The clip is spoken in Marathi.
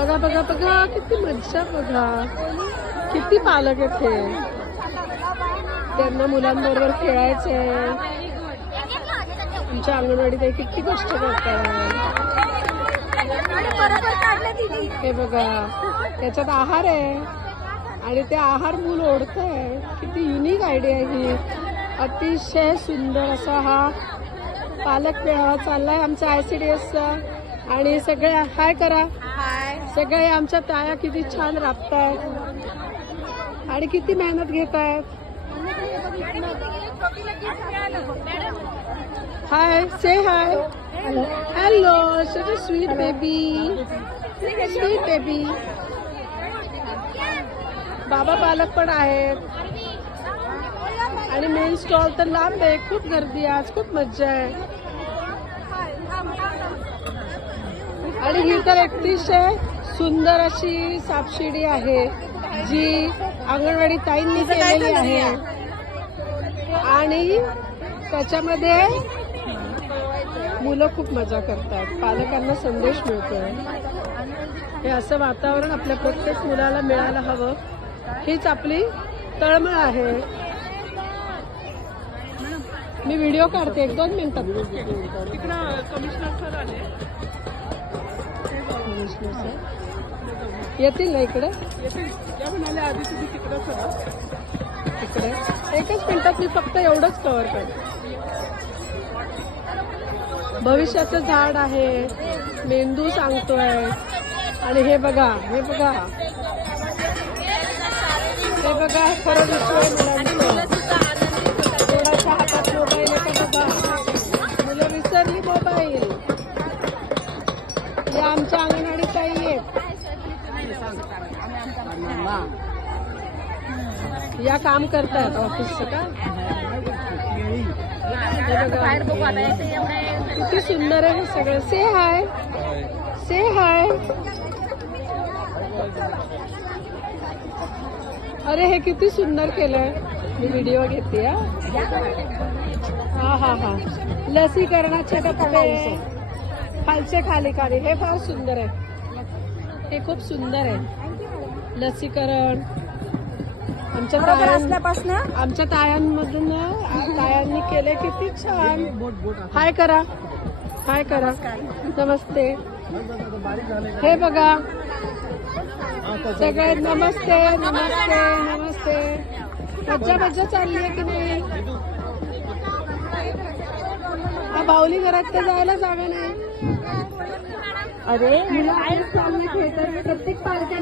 बघा बघा बघा किती मज्जा बघा. किती पालक आहेत ते त्यांना मुलांबरोबर खेळायचे आमच्या अंगणवाडीत किती कष्ट करतात हे बघा त्याच्यात आहार आहे. आणि ते आहार मूल ओढत आहे किती युनिक आयडिया आहे ही. अतिशय सुंदर असा हा पालक मेळावा चाललाय आमचा आय सी डी एसचा आणि सगळे हाय करा. सगळे आमच्या ताया किती छान राबतायत. आणि किती मेहनत घेत आहेत hi say hi hello such sweet baby sweet baby बाबा पालक पण आहेत. आणि मेन स्टॉल तर लांब आहे. खूप गर्दी आहे. आज खूप मज्जा आहे. आणि ही तर अतिशय सुंदर अशी सापशिडी आहे जी अंगणवाडी ताईंनी केलेली आहे. आणि त्याच्यामध्ये मुलं खूप मजा करतात. पालकांना संदेश मिळतोय. हे असं वातावरण आपल्या प्रत्येक मुलाला मिळायला हवं. हीच आपली तळमळ आहे. मी व्हिडिओ काढते. एक दोन मिनिटात कमिशनर सर येतील ना इकडे? इकडे. एकच मिनिटात मी फक्त एवढंच कव्हर करते भविष्याचं झाड आहे. मेंदू सांगतोय. आणि हे बघा हे बघा. या काम करतायत ऑफिसचं का? किती सुंदर आहे हे सगळं. से हाय से हाय अरे हे किती सुंदर केलंय. मी व्हिडिओ घेते हा. हा हा लसीकरणाचे डबे खालचे खाली खाली. हे फार सुंदर आहे. हे खूप सुंदर आहे. लसीकरण. आमच्या तायां आमच्या तायांमधून तायांनी केले किती छान. हाय करा. हाय करा. नमस्ते. हे बघा. सगळे नमस्ते नमस्ते नमस्ते. मज्जा मज्जा चालली आहे की नाही? बाहुली घरात तर जायला जागा नाही. अरे खेळतात प्रत्येक पालकांनी